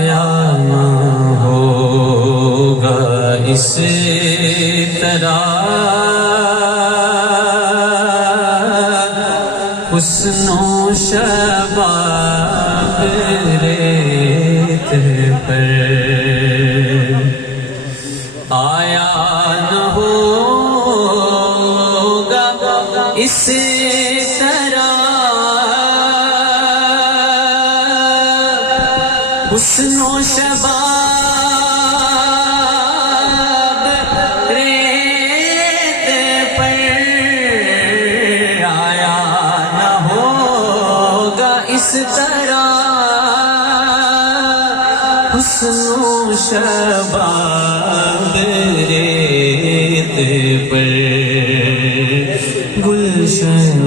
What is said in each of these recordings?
آیا نہ ہوگا اس طرح حسن و شباب ریت پر آیا نہ ہوگا اس طرح حسن و شباب ریت پر آیا نہ ہوگا اس طرح حسن و شباب ریت پر گلشن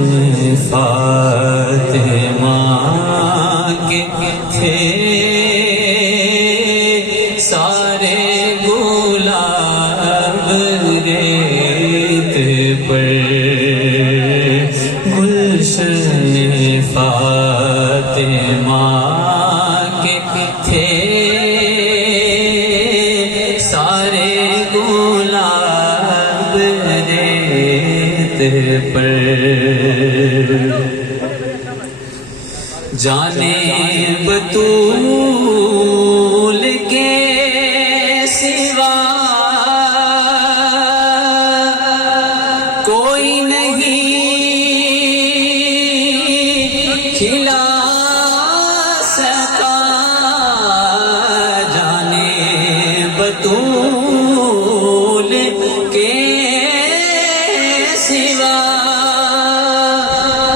فاطمہ کے تھے سارے گلاب ریت پر گلشن فاطمہ کے تھے سارے گلاب ریت پر جانے بطول کے سوا کوئی نہیں کھلا سکا جانے بطول کے سوا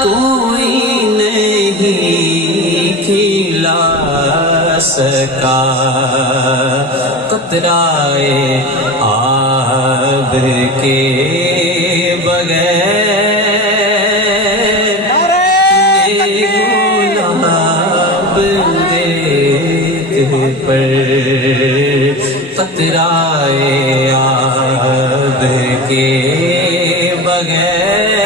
کوئی نہیں کھلا سکا قطرائے آب کے بغیر گلاب ریت پر قطرائے آب کے بغیر